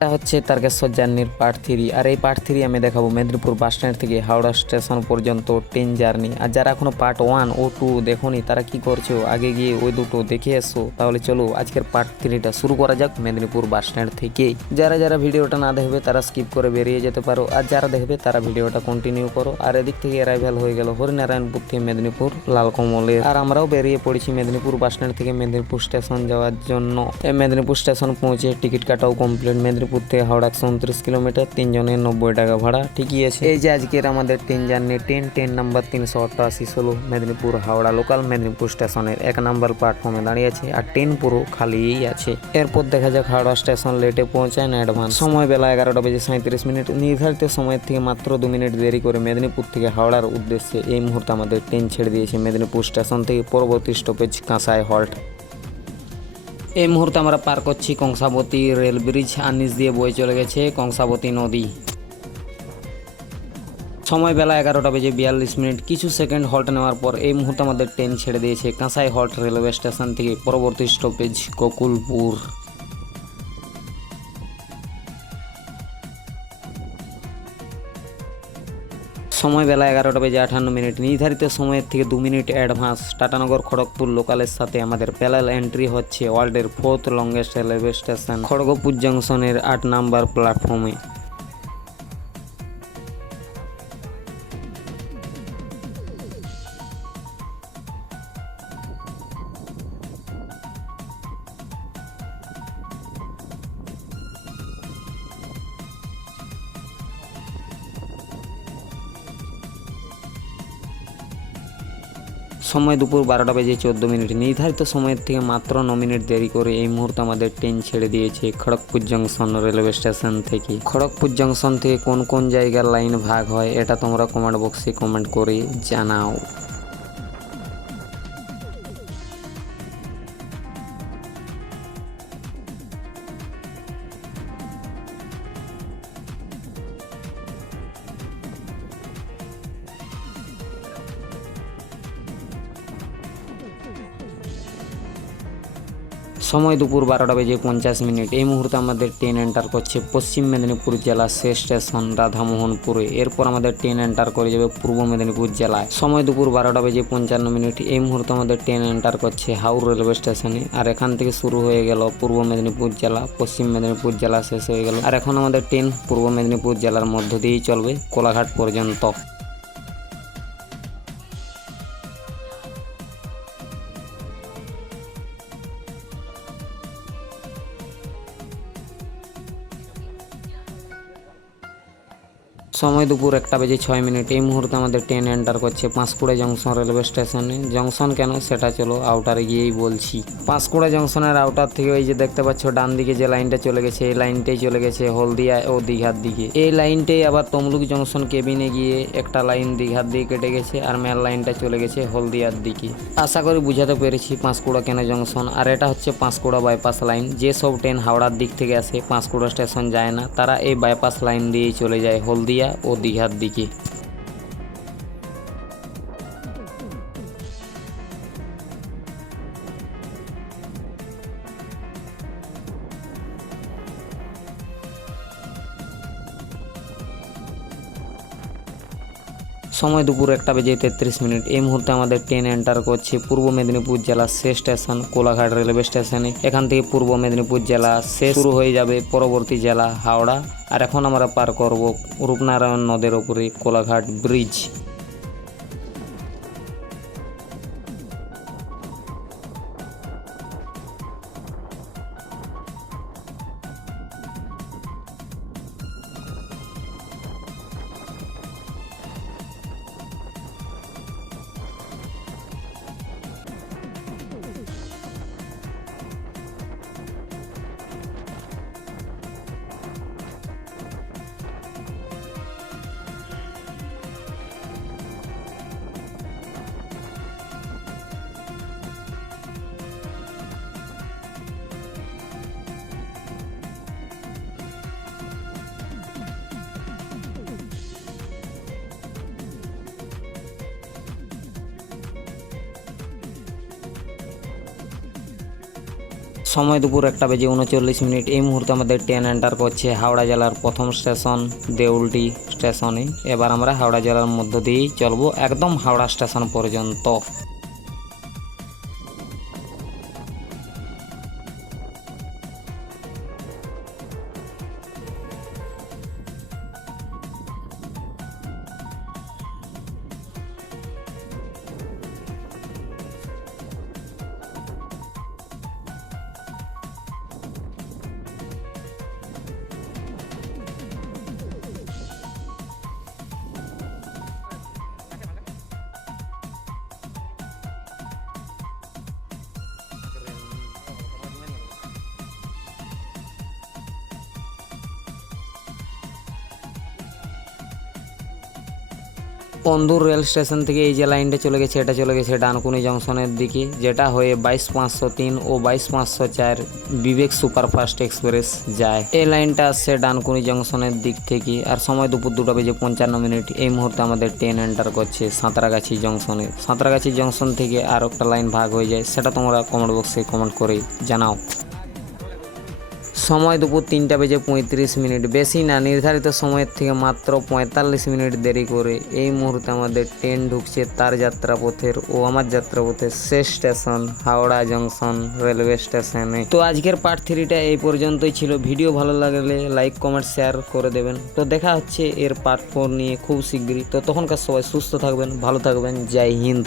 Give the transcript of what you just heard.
এটা হচ্ছে তারকেশ্বর জার্নির পার্ট 3। আর এই পার্ট 3 আমি দেখাবো মেদিনীপুর বাস স্ট্যান্ড থেকে হাওড়া স্টেশন পর্যন্ত ট্রেন জার্নি। আর যারা এখনো পার্ট 1 ও 2 দেখোনি তারা কি করছো, আগে গিয়ে ওই দুটো দেখে এসো। তাহলে চলো আজকের পার্ট 3টা শুরু করা যাক মেদিনীপুর বাস স্ট্যান্ড থেকে। যারা যারা ভিডিওটা না দেখবে তারা স্কিপ করে বেরিয়ে যেতে পারো, আর যারা দেখবে তারা ভিডিওটা কন্টিনিউ করো। আর এদিক থেকে অ্যারাইভেল হয়ে গেল হরিনারায়ণপুর থেকে মেদিনীপুর লালকমলের। আর আমরাও বেরিয়ে পড়েছি মেদিনীপুর বাস স্ট্যান্ড থেকে মেদিনীপুর স্টেশন যাওয়ার জন্য। মেদিনীপুর স্টেশন পৌঁছে টিকিট কাটাও কমপ্লিট। মেদিনীপুর থেকে হাওড়া 29 কিলোমিটার, 3 জনের 90 টাকা ভাড়া, ঠিকই আছে। এই যে আজকের আমাদের ট্রেন জার্নি, ট্রেন নাম্বার 388 ষোলো মেদিনীপুর হাওড়া লোকাল মেদিনীপুর স্টেশনের 1 নম্বর প্ল্যাটফর্মে দাঁড়িয়ে আছে। আর ট্রেন পুরো খালিই আছে। এরপর দেখা যাক হাওড়া স্টেশন লেটে পৌঁছায় না অ্যাডভান্স। সময় বেলা 11টা বেজে 37 মিনিট। নির্ধারিত সময়ের থেকে মাত্র 2 মিনিট দেরি করে মেদিনীপুর থেকে হাওড়ার উদ্দেশ্যে এই মুহূর্তে আমাদের ট্রেন ছেড়ে দিয়েছে মেদিনীপুর স্টেশন থেকে। পরবর্তী স্টপেজ কাঁসাই হল্ট। এই মুহূর্তে আমরা পার করছি কংসাবতী রেল ব্রিজ, আর নিচ দিয়ে বয়ে চলে গেছে কংসাবতী নদী। সময় বেলা 11টা বেজে 42 মিনিট। কিছু সেকেন্ড হল্ট নেওয়ার পর এই মুহূর্তে আমাদের ট্রেন ছেড়ে দিয়েছে কাঁসাই হল্ট রেলওয়ে স্টেশন থেকে। পরবর্তী স্টপেজ গোকুলপুর। সময় বেলা 11টা বেজে 58 মিনিট। নির্ধারিত সময়ের থেকে 2 মিনিট অ্যাডভান্স টাটানগর খড়গপুর লোকালের সাথে আমাদের প্যারালাল এন্ট্রি হচ্ছে ওয়ার্ল্ডের 4th longest railway station Kharagpur জংশনের 8 নম্বর প্ল্যাটফর্মে। সময় দুপুর 12টা বেজে 14 মিনিট। নির্ধারিত সময়ের থেকে মাত্র 9 মিনিট দেরি করে এই মুহূর্তে আমাদের ট্রেন ছেড়ে দিয়েছে খড়গপুর জংশন রেলওয়ে স্টেশন থেকে। খড়গপুর জংশন থেকে কোন কোন জায়গার লাইন ভাগ হয় এটা তোমরা কমেন্ট বক্সে কমেন্ট করে জানাও। সময় দুপুর 12টা বেজে 50 মিনিট। এই মুহূর্তে আমাদের ট্রেন এন্টার করছে পশ্চিম মেদিনীপুর জেলার শেষ স্টেশন রাধামোহনপুরে। এরপর আমাদের ট্রেন এন্টার করে যাবে পূর্ব মেদিনীপুর জেলায়। সময় দুপুর 12টা বেজে 55 মিনিট। এই মুহূর্তে আমাদের ট্রেন এন্টার করছে হাওড়া রেলওয়ে স্টেশনে। আর এখান থেকে শুরু হয়ে গেল পূর্ব মেদিনীপুর জেলা, পশ্চিম মেদিনীপুর জেলা শেষ হয়ে গেল। আর এখন আমাদের ট্রেন পূর্ব মেদিনীপুর জেলার মধ্য দিয়েই চলবে কোলাঘাট পর্যন্ত। সময় দুপুর 1টা বেজে 6 মিনিট। এই মুহূর্তে আমাদের ট্রেন এন্টার করছে পাঁশকুড়া জংশন রেলওয়ে স্টেশনে। জংশন কেন সেটা চলো আউটারে গিয়েই বলছি। পাঁশকুড়া জংশনের আউটার থেকে ওই যে দেখতে পাচ্ছ ডান দিকে যে লাইনটা চলে গেছে, এই লাইনটাই চলে গেছে হলদিয়া ও দীঘার দিকে। এই লাইনটাই আবার তমলুক জংশন কেবিনে গিয়ে একটা লাইন দীঘার দিকে কেটে গেছে, আর মেন লাইনটা চলে গেছে হলদিয়ার দিকে। আশা করি বুঝাতে পেরেছি পাঁশকুড়া কেন জংশন। আর এটা হচ্ছে পাঁশকুড়া বাইপাস লাইন। যে সব ট্রেন হাওড়ার দিক থেকে আসে পাঁশকুড়া স্টেশন যায় না, তারা এই বাইপাস লাইন দিয়েই চলে যায় হলদিয়া ও দীঘার দিকে। সময় দুপুর 1টা বেজে 33 মিনিট। এই মুহূর্তে আমাদের ট্রেন এন্টার করছে পূর্ব মেদিনীপুর জেলার শেষ স্টেশন কোলাঘাট রেলওয়ে স্টেশনে। এখান থেকে পূর্ব মেদিনীপুর জেলা শেষ শুরু হয়ে যাবে পরবর্তী জেলা হাওড়া। আর এখন আমরা পার করব রূপনারায়ণ নদের ওপরে কোলাঘাট ব্রিজ। সময় দুপুর 1:39। এই মুহূর্তে আমাদের ট্রেন এন্টার করছে হাওড়া জেলার প্রথম স্টেশন দেউলটি স্টেশনে। এবার আমরা হাওড়া জেলার মধ্য দিয়েই চলবো একদম হাওড়া স্টেশন পর্যন্ত। পন্দুর রেল স্টেশন থেকে এই যে লাইনটা চলে গেছে, এটা চলে গেছে ডানকুনি জংশনের দিকে, যেটা হয়ে 22,503 ও 22,504 বিবেক সুপারফাস্ট এক্সপ্রেস যায়। এই লাইনটা আসছে ডানকুনি জংশনের দিক থেকে। আর সময় দুপুর 2:55। এই মুহূর্তে আমাদের ট্রেন এন্টার করছে সাঁতরাগাছি জংশনে। সাঁতরাগাছি জংশন থেকে আর একটা লাইন ভাগ হয়ে যায়, সেটা তোমরা কমেন্ট বক্সে কমেন্ট করে জানাও। সময় দুপুর 3:35। বেশি না, নির্ধারিত সময়ের থেকে মাত্র 45 মিনিট দেরি করে এই মুহূর্তে আমাদের ট্রেন ঢুকছে তার যাত্রাপথের ও আমার যাত্রাপথের শেষ স্টেশন হাওড়া জংশন রেলওয়ে স্টেশনে। তো আজকের পার্ট 3টা এই পর্যন্তই ছিল। ভিডিও ভালো লাগলে লাইক কমেন্ট শেয়ার করে দেবেন। তো দেখা হচ্ছে এর পার্ট 4 নিয়ে খুব শীঘ্রই। তো তখনকার সবাই সুস্থ থাকবেন, ভালো থাকবেন। জয় হিন্দ।